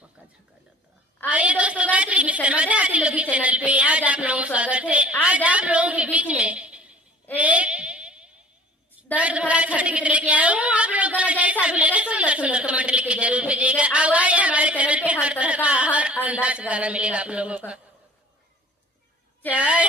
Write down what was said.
पक्का झटका जाता। आइए दोस्तों, गायत्री विशर्मा देहाती लोगी चैनल पे आज आप लोगों का स्वागत है। आज आप लोगों के बीच में एक दर्द भरा छठ गीत लेके आया हूँ। आप लोग गाना जैसा भी लगे सुंदर सुंदर कमेंट लिख के जरूर भेजिएगा। अब आइए, हमारे चैनल पे हर तरह का हर अंदाज गाना मिलेगा आप लोगों का। चढ़